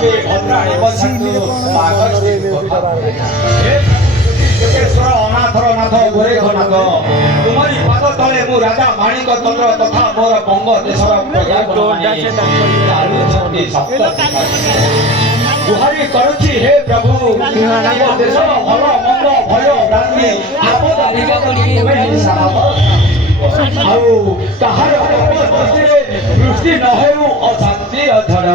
बसवे भद्राणी बसन्तु मागस्ति हे योगेश्वर अनाथर नाथ गोरेखनाथ तुम्हारी पाद तले मु राजा माणिक चंद्र तथा मोर बंग देशर गुहारी करुछि हे प्रभु देश भल मंद भय भ्रांति आपद विगत ଆଉ ତାହାର ଦୃଷ୍ଟିରେ ଦୃଷ୍ଟି ନ ହେଉ ଅଶାନ୍ତି ଅଧର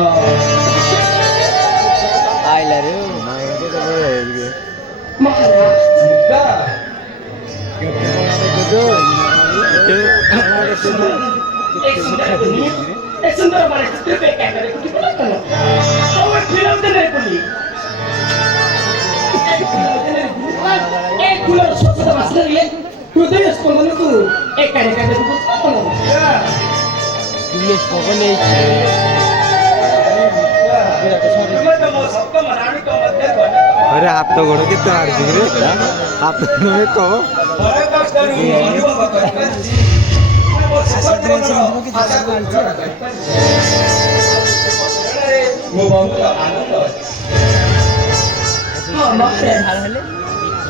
हृदय स्पंदनକୁ ଏକାରେ ଏକାରେ अरे हाथ तो गोड़ कितना हार रे हाथ में कहो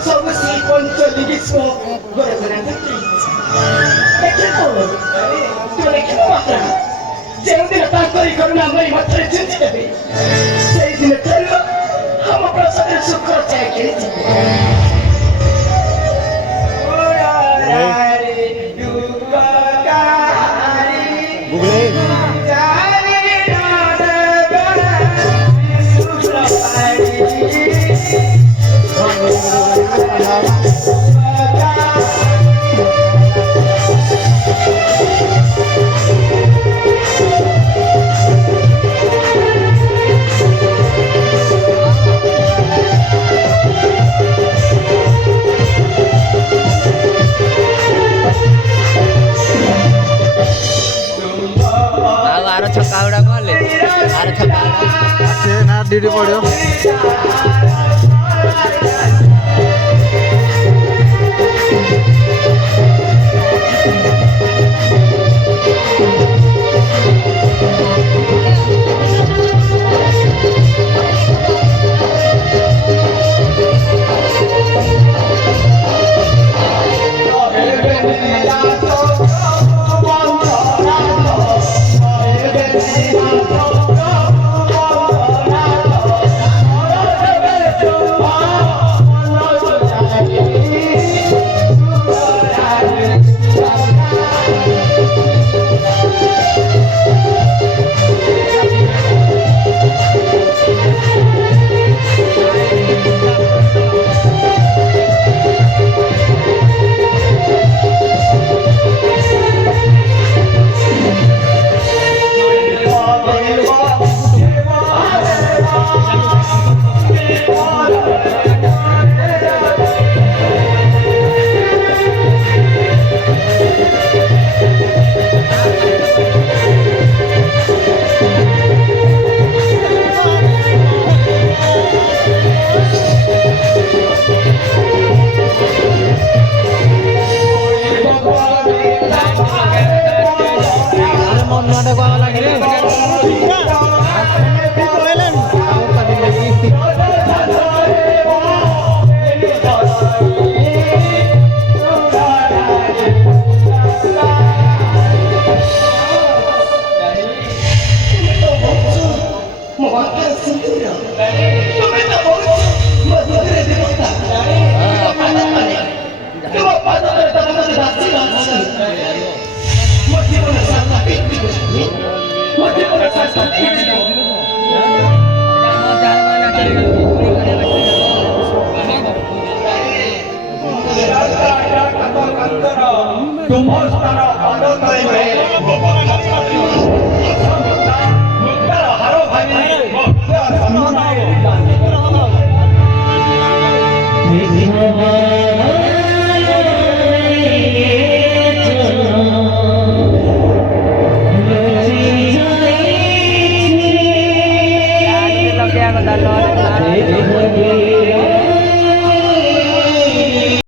सब सी पंचलिगी स्व गोरखना देखो तो देखो मात्रा जेउ दिन ताकरी करुणा मई मात्रा चिंती देबे सेई दिन तेरो हम प्रसाद सुख चाहे के छक्का उड़ा कले आर छक्का से ना ड्यूटी पड़ो Motivo nessa vida,